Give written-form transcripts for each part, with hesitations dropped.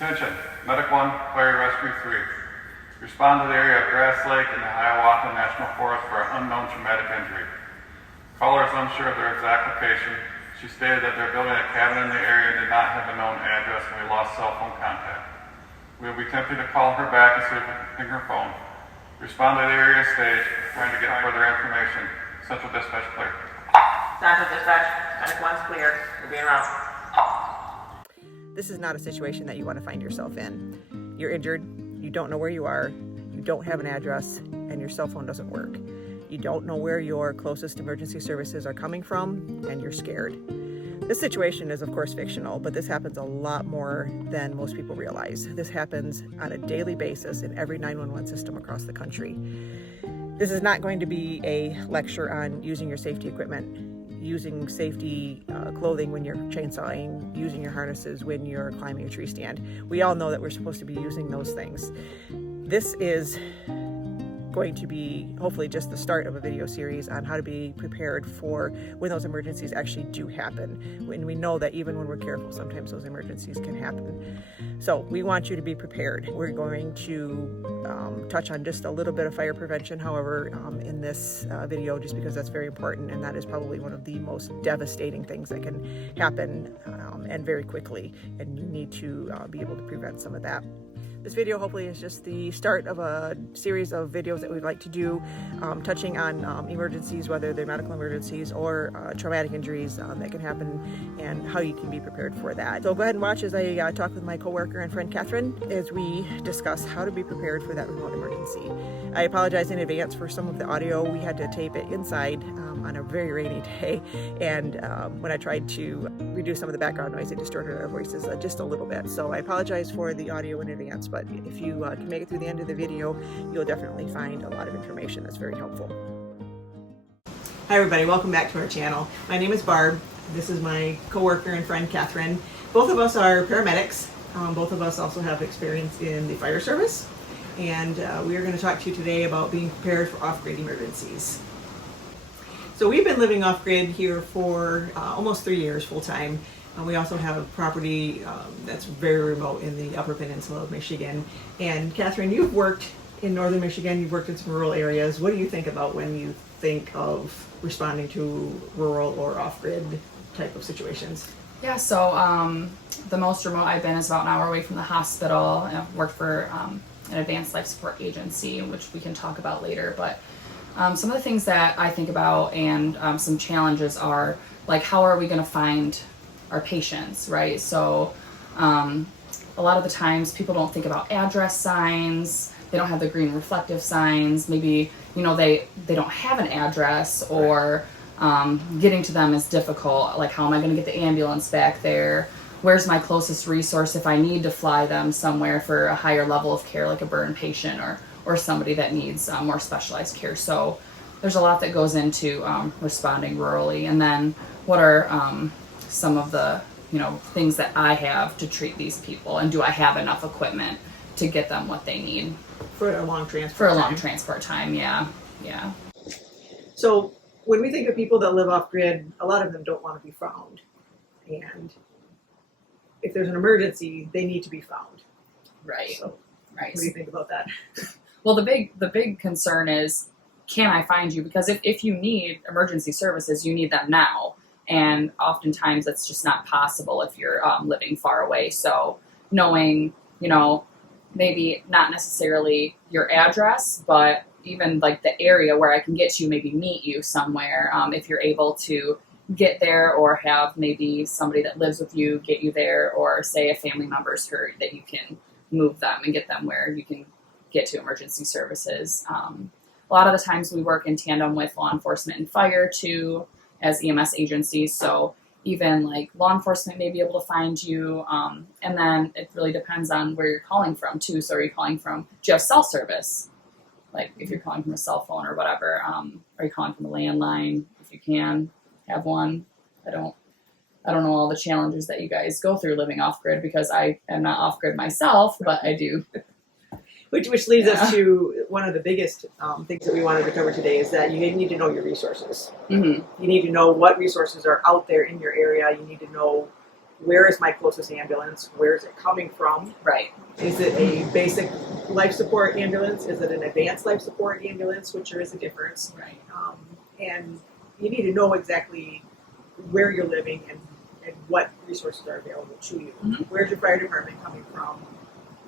Attention, Medic 1, Fire Rescue 3. Respond to the area of Grass Lake in the Hiawatha National Forest for an unknown traumatic injury. Caller is unsure of their exact location. She stated that they're building a cabin in the area and did not have a known address, and we lost cell phone contact. We will be attempting to call her back and see if we can ping her phone. Respond to the area stage, trying to get further information. Central Dispatch clear. Central Dispatch, Medic 1's clear. We'll be en route. This is not a situation that you want to find yourself in. You're injured, you don't know where you are, you don't have an address, and your cell phone doesn't work. You don't know where your closest emergency services are coming from, and you're scared. This situation is, of course, fictional, but this happens a lot more than most people realize. This happens on a daily basis in every 911 system across the country. This is not going to be a lecture on using your safety equipment, using safety clothing when you're chainsawing, using your harnesses when you're climbing a tree stand. We all know that we're supposed to be using those things. This is going to be hopefully just the start of a video series on how to be prepared for when those emergencies actually do happen. When we know that even when we're careful, sometimes those emergencies can happen. So we want you to be prepared. We're going to touch on just a little bit of fire prevention, however, in this video, just because that's very important, and that is probably one of the most devastating things that can happen and very quickly, and you need to be able to prevent some of that. This video hopefully is just the start of a series of videos that we'd like to do touching on emergencies, whether they're medical emergencies or traumatic injuries that can happen, and how you can be prepared for that. So go ahead and watch as I talk with my coworker and friend Catherine as we discuss how to be prepared for that remote emergency. I apologize in advance for some of the audio. We had to tape it inside on a very rainy day, and when I tried to reduce some of the background noise, it distorted our voices just a little bit. So I apologize for the audio in advance, but if you can make it through the end of the video, you'll definitely find a lot of information that's very helpful. Hi everybody, welcome back to our channel. My name is Barb. This is my coworker and friend Catherine. Both of us are paramedics. Both of us also have experience in the fire service, and we are going to talk to you today about being prepared for off-grid emergencies. So we've been living off-grid here for almost 3 years full-time. We also have property that's very remote in the Upper Peninsula of Michigan. And Catherine, you've worked in northern Michigan, you've worked in some rural areas. What do you think about when you think of responding to rural or off-grid type of situations? Yeah, so the most remote I've been is about an hour away from the hospital. I've worked for an advanced life support agency, which we can talk about later. But some of the things that I think about and some challenges are, like, how are we going to find our patients, right? So a lot of the times people don't think about address signs. They don't have the green reflective signs. Maybe, you know, they don't have an address, or getting to them is difficult. Like, how am I going to get the ambulance back there? Where's my closest resource if I need to fly them somewhere for a higher level of care, like a burn patient or somebody that needs more specialized care? So there's a lot that goes into responding rurally. And then what are some of the, you know, things that I have to treat these people, and do I have enough equipment to get them what they need For a long transport for a long time. transport time? Yeah. So when we think of people that live off-grid, a lot of them don't want to be found. And if there's an emergency, they need to be found. Right. So Right. what do you think about that? Well, the big concern is, can I find you? Because if you need emergency services, you need them now. And oftentimes it's just not possible if you're living far away. So knowing, you know, maybe not necessarily your address, but even like the area where I can get you, maybe meet you somewhere, if you're able to get there, or have maybe somebody that lives with you get you there, or say a family member's hurt, that you can move them and get them where you can get to emergency services. A lot of the times we work in tandem with law enforcement and fire too, as EMS agencies. So even like law enforcement may be able to find you. And then it really depends on where you're calling from too. So are you calling from, do you have cell service? Like if you're calling from a cell phone or whatever, are you calling from a landline? If you can have one. I don't know all the challenges that you guys go through living off grid, because I am not off grid myself, but I do. Which leads us to one of the biggest things that we wanted to cover today, is that you need to know your resources. Mm-hmm. You need to know what resources are out there in your area. You need to know where is my closest ambulance? Where is it coming from? Right. Is it a basic life support ambulance? Is it an advanced life support ambulance, which there is a difference? Right. And you need to know exactly where you're living and what resources are available to you. Mm-hmm. Where's your fire department coming from?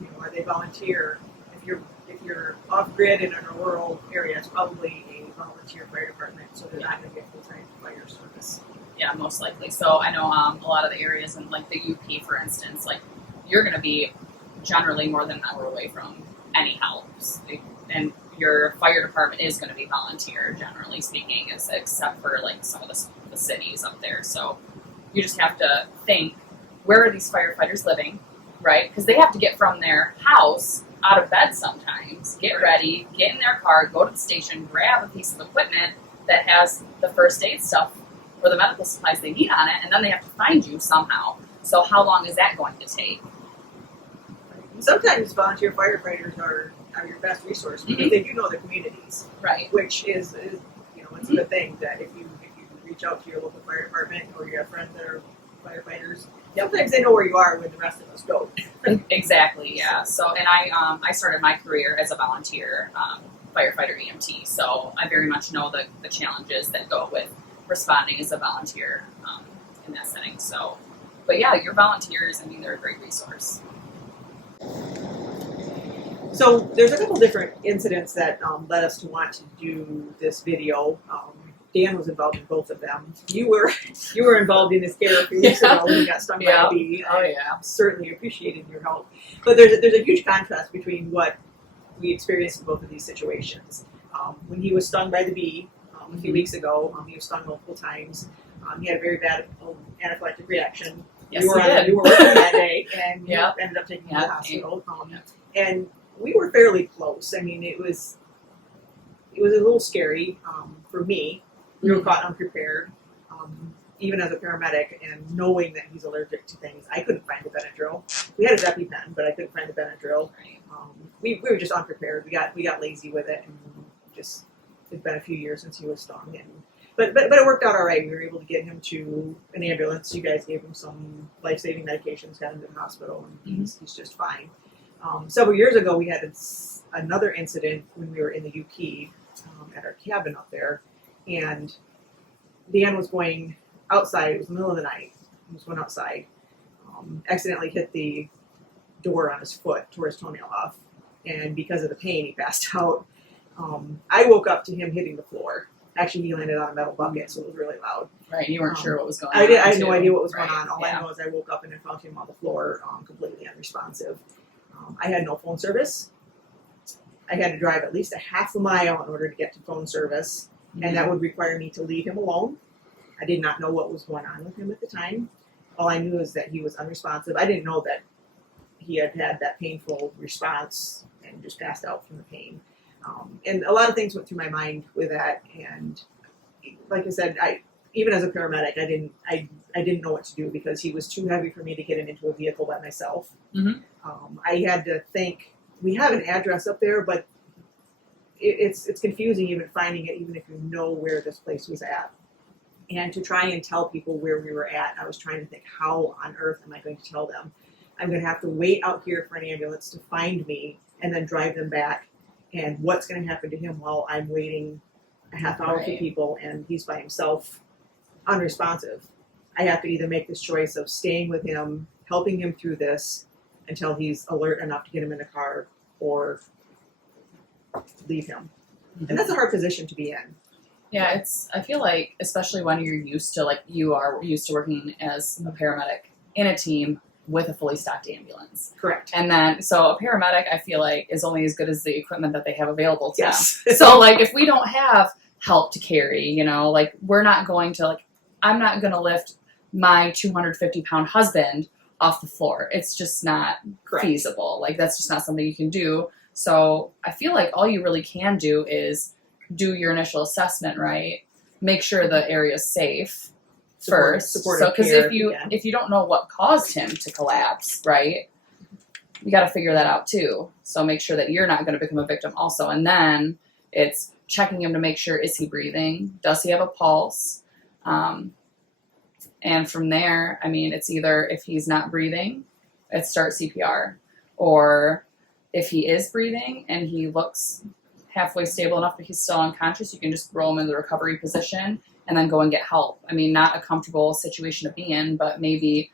You know, are they volunteer? If you're off grid in a rural area, it's probably a volunteer fire department, so they're not going to get full-time fire service. Yeah, most likely. So I know a lot of the areas in like the UP, for instance, like you're going to be generally more than an hour away from any help, and your fire department is going to be volunteer, generally speaking, except for like some of the cities up there. So you just have to think, where are these firefighters living, right? Because they have to get from their house out of bed sometimes, get ready, get in their car, go to the station, grab a piece of equipment that has the first aid stuff or the medical supplies they need on it, and then they have to find you somehow. So how long is that going to take? Sometimes volunteer firefighters are your best resource because they do know the communities, Right. which is you know, it's a good thing that if you reach out to your local fire department or you have friends that are firefighters, sometimes they know where you are when the rest of us don't. Exactly, yeah. So, and I started my career as a volunteer firefighter EMT, so I very much know the challenges that go with responding as a volunteer in that setting. So, but yeah, your volunteers, I mean, they're a great resource. So there's a couple different incidents that led us to want to do this video. Dan was involved in both of them. You were involved in this scare a few weeks ago when you got stung by a bee. Oh yeah. Certainly appreciated your help. But there's a huge contrast between what we experienced in both of these situations. When he was stung by the bee a few weeks ago, he was stung multiple times. He had a very bad anaphylactic reaction. Yes, you were he did. You were working that day, and you Yep. ended up taking him to the hospital. Yep. And we were fairly close. I mean, it was a little scary for me. We were caught unprepared, even as a paramedic, and knowing that he's allergic to things. I couldn't find the Benadryl. We had his EpiPen, but I couldn't find the Benadryl. We were just unprepared. We got lazy with it, and just it's been a few years since he was stung, but it worked out all right. We were able to get him to an ambulance. You guys gave him some life-saving medications, got him to the hospital, and he's just fine. Several years ago, we had another incident when we were in the UP at our cabin up there. And Dan was going outside. It was the middle of the night. He was going outside. Accidentally hit the door on his foot, tore his toenail off. And because of the pain, he passed out. I woke up to him hitting the floor. Actually, he landed on a metal bucket, so it was really loud. Right, you weren't sure what was going on. I had no idea what was going on. All Yeah. I know is I woke up and I found him on the floor, completely unresponsive. I had no phone service. I had to drive at least a half a mile in order to get to phone service. And that would require me to leave him alone. I did not know what was going on with him at the time. All I knew is that he was unresponsive. I didn't know that he had that painful response and just passed out from the pain. And a lot of things went through my mind with that. And like I said, even as a paramedic, I didn't know what to do because he was too heavy for me to get him into a vehicle by myself. I had to think, we have an address up there, but it's confusing even finding it, even if you know where this place was at. And to try and tell people where we were at, I was trying to think, how on earth am I going to tell them? I'm going to have to wait out here for an ambulance to find me and then drive them back. And what's going to happen to him while I'm waiting a half hour for people and he's by himself, unresponsive? I have to either make this choice of staying with him, helping him through this until he's alert enough to get him in the car, or leave him. And that's a hard position to be in. Yeah, I feel like, especially when you're used to, like, you are used to working as a paramedic in a team with a fully stocked ambulance. Correct. And then, so a paramedic, I feel like, is only as good as the equipment that they have available to Yes. them. So, like, if we don't have help to carry, you know, like, we're not going to, like, I'm not going to lift my 250-pound husband off the floor. It's just not feasible. Like, that's just not something you can do. So I feel like all you really can do is do your initial assessment, right? Make sure the area is safe first. Supportive So, because care, if you don't know what caused him to collapse, right, you got to figure that out too. So make sure that you're not going to become a victim also. And then it's checking him to make sure, is he breathing? Does he have a pulse? And from there, I mean, it's either if he's not breathing, it's start CPR, or if he is breathing and he looks halfway stable enough but he's still unconscious, you can just roll him in the recovery position and then go and get help. I mean, not a comfortable situation to be in, but maybe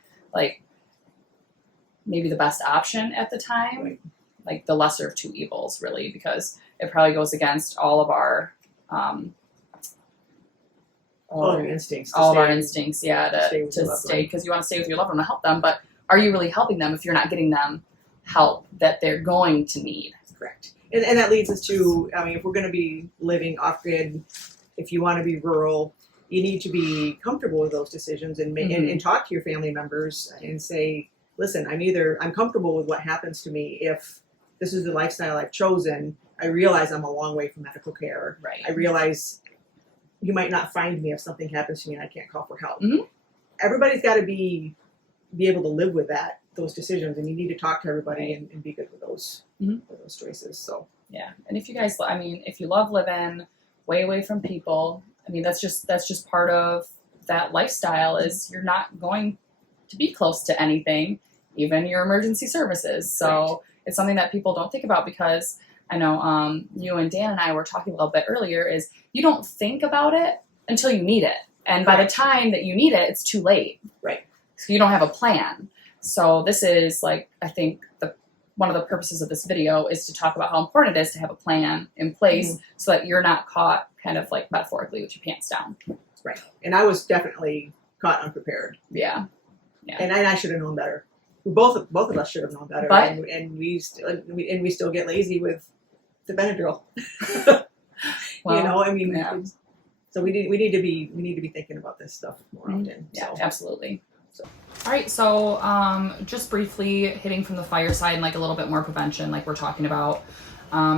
the best option at the time, Right. like the lesser of two evils, really, because it probably goes against all of our All of your instincts. all of our instincts, yeah, to stay to with your loved stay, because you want to stay with your loved one to help them, but are you really helping them if you're not getting them help that they're going to need? Correct. And that leads us to, I mean, if we're going to be living off-grid, if you want to be rural, you need to be comfortable with those decisions and, and talk to your family members and say, listen, I'm comfortable with what happens to me if this is the lifestyle I've chosen. I realize I'm a long way from medical care. Right. I realize you might not find me if something happens to me and I can't call for help. Mhm. Everybody's got to be able to live with those decisions, and you need to talk to everybody and be good with those with those choices. So Yeah, and if you guys, I mean, if you love living way away from people, I mean, that's just part of that lifestyle. Is you're not going to be close to anything, even your emergency services. So Right. it's something that people don't think about, because I know you and Dan and I were talking a little bit earlier. Is you don't think about it until you need it, and by the Correct. time that you need it, it's too late. Right. So you don't have a plan. So this is like, I think one of the purposes of this video is to talk about how important it is to have a plan in place so that you're not caught kind of like metaphorically with your pants down. right. And I was definitely caught unprepared. Yeah. And I should have known better. Both of us should have known better. But- and we still get lazy with the Benadryl. Well, you know, I mean, yeah. so we need to be thinking about this stuff more often. Yeah, So. absolutely. All right, so just briefly hitting from the fire side and like a little bit more prevention, like we're talking about.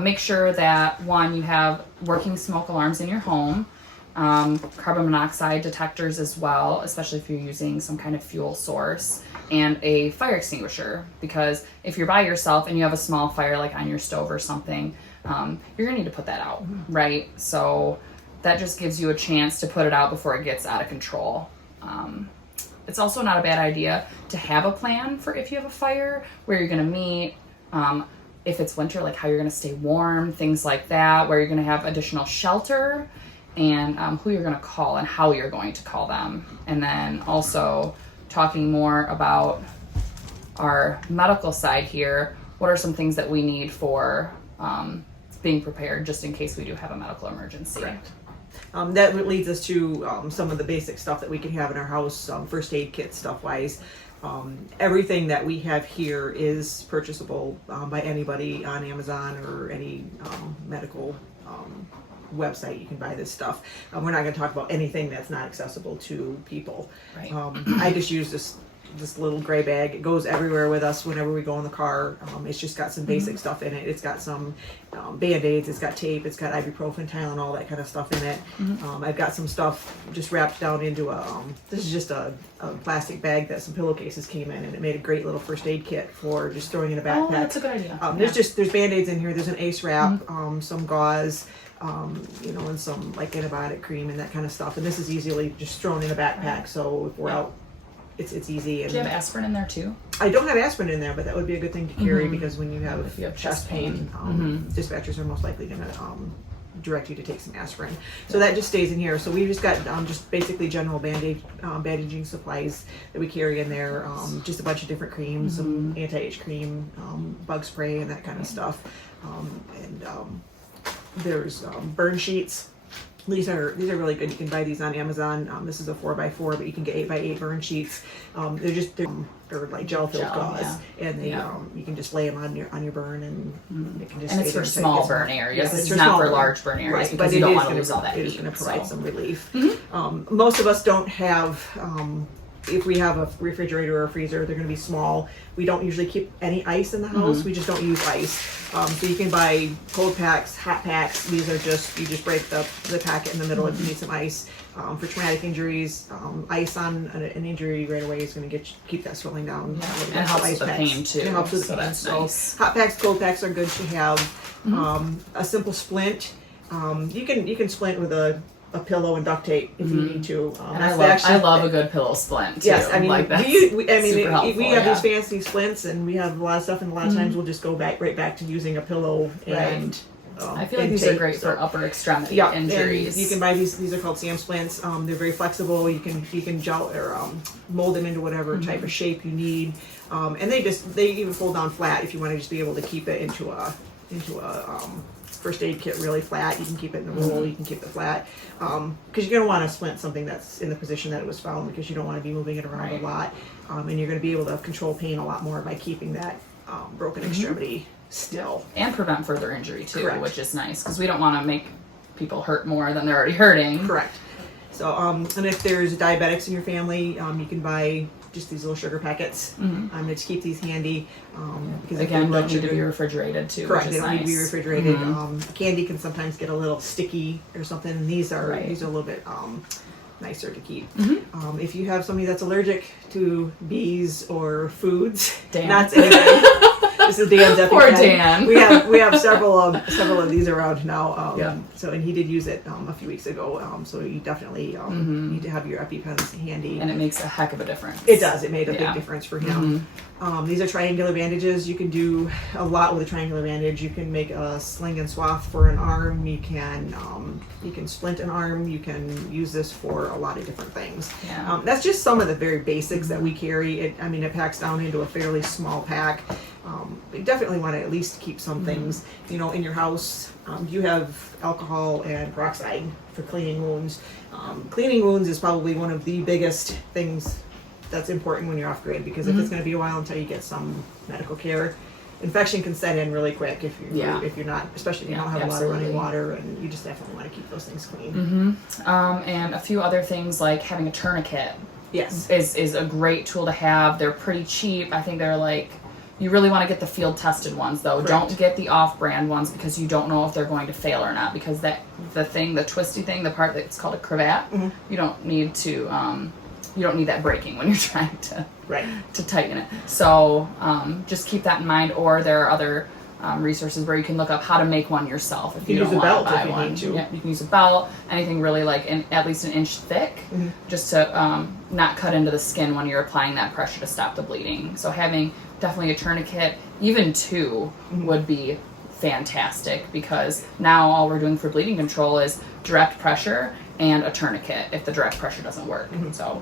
Make sure that, one, you have working smoke alarms in your home, carbon monoxide detectors as well, especially if you're using some kind of fuel source, and a fire extinguisher, because if you're by yourself and you have a small fire like on your stove or something, you're gonna need to put that out, right? So that just gives you a chance to put it out before it gets out of control. It's also not a bad idea to have a plan for if you have a fire, where you're going to meet, if it's winter, like how you're going to stay warm, things like that, where you're going to have additional shelter, and who you're going to call and how you're going to call them. And then also talking more about our medical side here, what are some things that we need for being prepared just in case we do have a medical emergency. Correct. That leads us to some of the basic stuff that we can have in our house, first aid kit stuff wise. Everything that we have here is purchasable by anybody on Amazon or any medical website. You can buy this stuff. We're not going to talk about anything that's not accessible to people. Right. I just use this little gray bag. It goes everywhere with us whenever we go in the car. It's just got some basic stuff in it. It's got some band-aids, it's got tape, it's got ibuprofen, Tylenol, that kind of stuff in it. I've got some stuff just wrapped down into this is just a plastic bag that some pillowcases came in, and it made a great little first aid kit for just throwing in a backpack. Oh, that's a good idea. There's band-aids in here, there's an ace wrap, some gauze, and some like antibiotic cream and that kind of stuff. And this is easily just thrown in a backpack, so if we're out, it's easy. And Do you have aspirin in there too? I don't have aspirin in there, but that would be a good thing to carry because when you have, If you have chest chest pain, pain. dispatchers are most likely going to direct you to take some aspirin. So that just stays in here. So we just got just basically general bandaging supplies that we carry in there. Just a bunch of different creams, some anti-itch cream, bug spray, and that kind of stuff. There's burn sheets. These are really good. You can buy these on Amazon. This is a 4x4, but you can get 8x8 burn sheets. They're like gel-filled gauze, and you can just lay them on your burn, and it can just. And it's for small burn areas. Yes, It's not for large burn areas, right? because But you don't it is want to gonna lose all that It is heat. going to provide So. some relief. Most of us don't have. If we have a refrigerator or a freezer, they're going to be small. We don't usually keep any ice in the house. We just don't use ice. So you can buy cold packs, hot packs. These are you just break the packet in the middle if you need some ice. For traumatic injuries, ice on an injury right away is going to keep that swelling down. And it helps with the pain too. It helps with so the pain. that's So nice. hot packs, cold packs are good to have. A simple splint. You can splint with a a pillow and duct tape if you need to. And I love a good pillow splint too. Yes, I mean, like that's we super helpful, we have these fancy splints, and we have a lot of stuff, and a lot of times we'll just go right back to using a pillow and. I feel like these are great for upper extremity injuries. And you can buy these are called Sam Splints. They're very flexible. You can gel or mold them into whatever type of shape you need. And they even fold down flat if you want to just be able to keep it into a first aid kit really flat. You can keep it in a roll. You can keep it flat because you're going to want to splint something that's in the position that it was found, because you don't want to be moving it around a lot, and you're going to be able to control pain a lot more by keeping that broken extremity still, and prevent further injury too. Correct. Which is nice because we don't want to make people hurt more than they're already hurting. Correct. So and if there's diabetics in your family, you can buy just these little sugar packets to keep these handy, because Again, don't need to be refrigerated too. Correct. Which They is don't need to be nice. refrigerated. Candy can sometimes get a little sticky or something, and these are a little bit nicer to keep. If you have somebody that's allergic to bees or foods, Dan. not anything. This is Dan's EpiPen. Poor Dan. We have several of these around now. So, and he did use it a few weeks ago. So you definitely need to have your EpiPens handy. And it makes a heck of a difference. It does. It made a big difference for him. These are triangular bandages. You can do a lot with a triangular bandage. You can make a sling and swath for an arm. You can splint an arm. You can use this for a lot of different things. Yeah. That's just some of the very basics that we carry. It packs down into a fairly small pack. You definitely want to at least keep some things, in your house. You have alcohol and peroxide for cleaning wounds. Cleaning wounds is probably one of the biggest things that's important when you're off grid, because if it's going to be a while until you get some medical care, infection can set in really quick if you're not, especially if you don't have a lot of running water, and you just definitely want to keep those things clean. And a few other things like having a tourniquet. Yes. Is a great tool to have. They're pretty cheap. I think they're like, you really want to get the field tested ones though. Correct. Don't get the off-brand ones because you don't know if they're going to fail or not, because the twisty thing, the part that's called a cravat, you don't need that breaking when you're trying to tighten it. So just keep that in mind. Or there are other resources where you can look up how to make one yourself if you don't want to buy one. Yeah, you can use a belt, anything really like at least an inch thick, just to not cut into the skin when you're applying that pressure to stop the bleeding. So having definitely a tourniquet, even two, would be fantastic, because now all we're doing for bleeding control is direct pressure and a tourniquet if the direct pressure doesn't work. So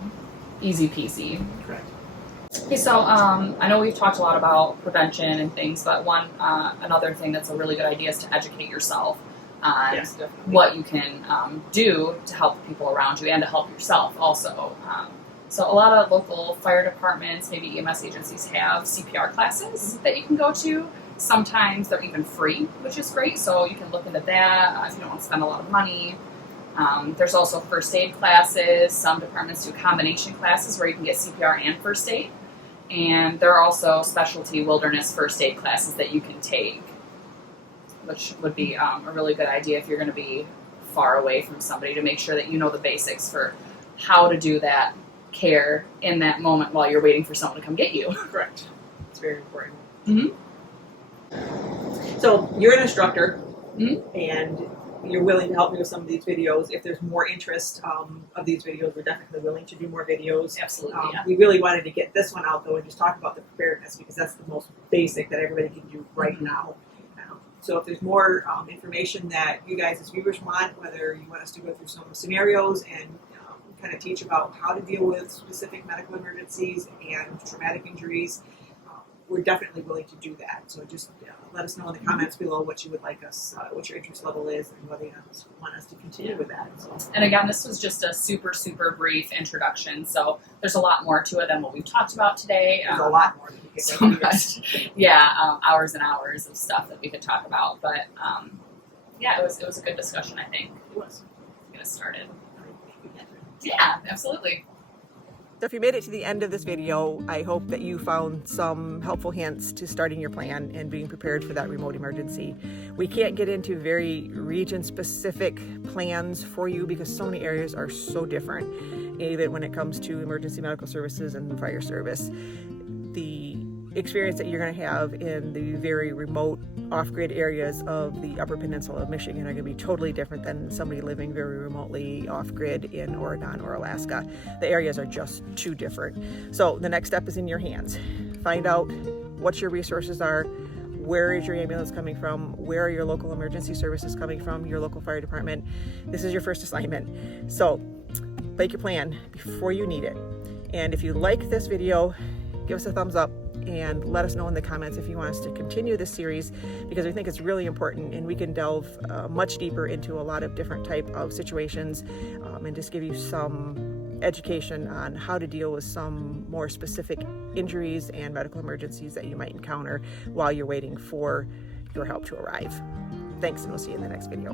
easy peasy. Correct. Okay, so I know we've talked a lot about prevention and things, but another thing that's a really good idea is to educate yourself on what you can do to help the people around you and to help yourself also. So a lot of local fire departments, maybe EMS agencies, have CPR classes that you can go to. Sometimes they're even free, which is great, so you can look into that if you don't want to spend a lot of money. There's also first aid classes. Some departments do combination classes where you can get CPR and first aid. And there are also specialty wilderness first aid classes that you can take, which would be a really good idea if you're going to be far away from somebody, to make sure that you know the basics for how to do that care in that moment while you're waiting for someone to come get you. Correct. It's very important. So you're an instructor, and you're willing to help me with some of these videos. If there's more interest of these videos, we're definitely willing to do more videos. Absolutely, We really wanted to get this one out though and just talk about the preparedness, because that's the most basic that everybody can do right now. So if there's more information that you guys as viewers want, whether you want us to go through some scenarios and kind of teach about how to deal with specific medical emergencies and traumatic injuries, we're definitely willing to do that. So just let us know in the comments below what you would like us, what your interest level is, and whether you want us to continue with that. So. And again, this was just a super, super brief introduction. So there's a lot more to it than what we've talked about today. There's a lot more that we could so much. Hours and hours of stuff that we could talk about. But it was a good discussion, I think. It was. Get us started. Yeah, absolutely. So if you made it to the end of this video, I hope that you found some helpful hints to starting your plan and being prepared for that remote emergency. We can't get into very region-specific plans for you because so many areas are so different, even when it comes to emergency medical services and fire service. The experience that you're going to have in the very remote off-grid areas of the Upper Peninsula of Michigan are going to be totally different than somebody living very remotely off-grid in Oregon or Alaska. The areas are just too different. So the next step is in your hands. Find out what your resources are. Where is your ambulance coming from? Where are your local emergency services coming from? Your local fire department? This is your first assignment. So make your plan before you need it. And if you like this video, give us a thumbs up and let us know in the comments if you want us to continue this series, because we think it's really important and we can delve much deeper into a lot of different type of situations and just give you some education on how to deal with some more specific injuries and medical emergencies that you might encounter while you're waiting for your help to arrive. Thanks, and we'll see you in the next video.